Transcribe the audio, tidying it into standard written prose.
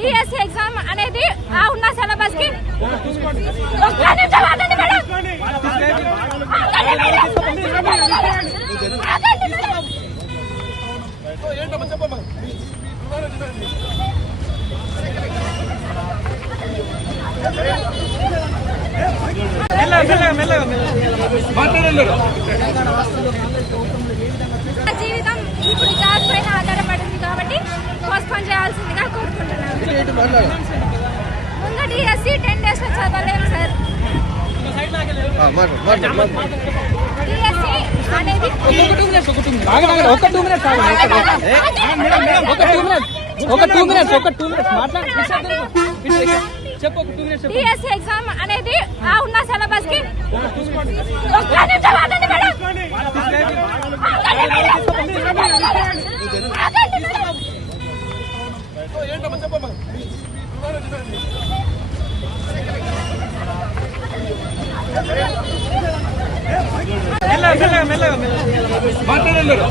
DSC exam అనేది ఉన్న syllabus కి జీవితం ఇప్పుడు జాబ్ పైన ఆధారపడింది కాబట్టి పోస్ట్పోన్ చేయాల్సిందిగా కోరుకుంటున్నాను. ముందు డిఎస్సి 10 days లో చదవలేము సార్. డిఎస్సి అనేది డిఎస్సి ఎగ్జామ్ అనేది ఉన్న సిలబస్ కి మెల్లగా